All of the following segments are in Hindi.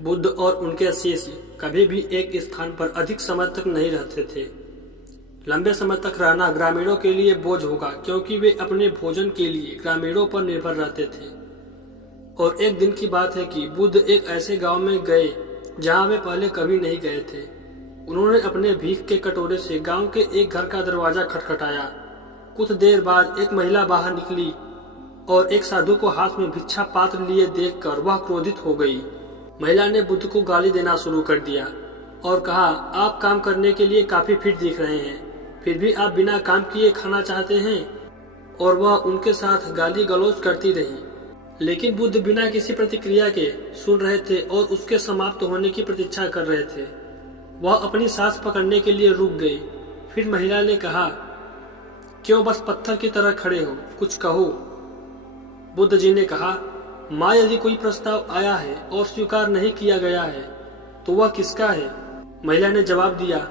बुद्ध और उनके शिष्य कभी भी एक स्थान पर अधिक समय तक नहीं रहते थे। लंबे समय तक रहना ग्रामीणों के लिए बोझ होगा, क्योंकि वे अपने भोजन के लिए ग्रामीणों पर निर्भर रहते थे। और एक दिन की बात है कि बुद्ध एक ऐसे गांव में गए जहां वे पहले कभी नहीं गए थे। उन्होंने अपने भीख के कटोरे से गांव के एक घर का दरवाजा खटखटाया। कुछ देर बाद एक महिला बाहर निकली और एक साधु को हाथ में भिक्षा पात्र लिए देखकर वह क्रोधित हो गई। महिला ने बुद्ध को गाली देना शुरू कर दिया और कहा, आप काम करने के लिए काफी फिट दिख रहे हैं, फिर भी आप बिना काम किए खाना चाहते हैं। और वह उनके साथ गाली गलौज करती रही। लेकिन बुद्ध बिना किसी प्रतिक्रिया के सुन रहे थे और उसके समाप्त होने की प्रतीक्षा कर रहे थे। वह अपनी सांस पकड़ने के लिए रुक गई। फिर महिला ने कहा, क्यों बस पत्थर की तरह खड़े हो, कुछ कहो। बुद्ध जी ने कहा, माँ, यदि कोई प्रस्ताव आया है और स्वीकार नहीं किया गया है तो वह किसका है? महिला ने जवाब दिया,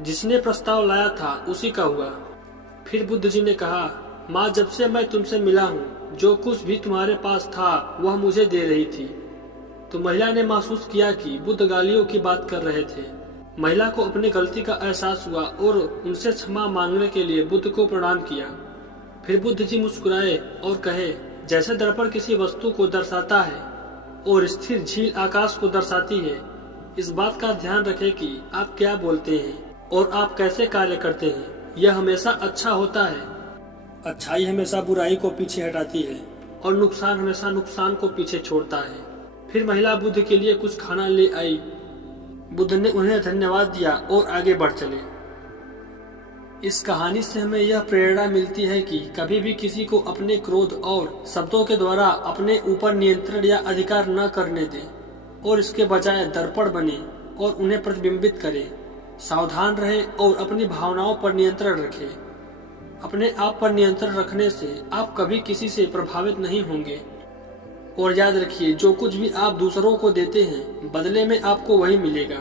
जिसने प्रस्ताव लाया था उसी का हुआ। फिर बुद्ध जी ने कहा, माँ, जब से मैं तुमसे मिला हूँ, जो कुछ भी तुम्हारे पास था वह मुझे दे रही थी। तो महिला ने महसूस किया कि बुद्ध गालियों की बात कर रहे थे। महिला को अपनी गलती का एहसास हुआ और उनसे क्षमा मांगने के लिए बुद्ध को प्रणाम किया। फिर बुद्ध जी मुस्कुराए और कहे, जैसे दर्पण किसी वस्तु को दर्शाता है और स्थिर झील आकाश को दर्शाती है, इस बात का ध्यान रखें कि आप क्या बोलते हैं और आप कैसे कार्य करते हैं। यह हमेशा अच्छा होता है। अच्छाई हमेशा बुराई को पीछे हटाती है और नुकसान हमेशा नुकसान को पीछे छोड़ता है। फिर महिला बुद्ध के लिए कुछ खाना ले आई। बुद्ध ने उन्हें धन्यवाद दिया और आगे बढ़ चले। इस कहानी से हमें यह प्रेरणा मिलती है कि कभी भी किसी को अपने क्रोध और शब्दों के द्वारा अपने ऊपर नियंत्रण या अधिकार न करने दें और इसके बजाय दर्पण बने और उन्हें प्रतिबिंबित करें। सावधान रहे और अपनी भावनाओं पर नियंत्रण रखें। अपने आप पर नियंत्रण रखने से आप कभी किसी से प्रभावित नहीं होंगे। और याद रखिए, जो कुछ भी आप दूसरों को देते हैं, बदले में आपको वही मिलेगा।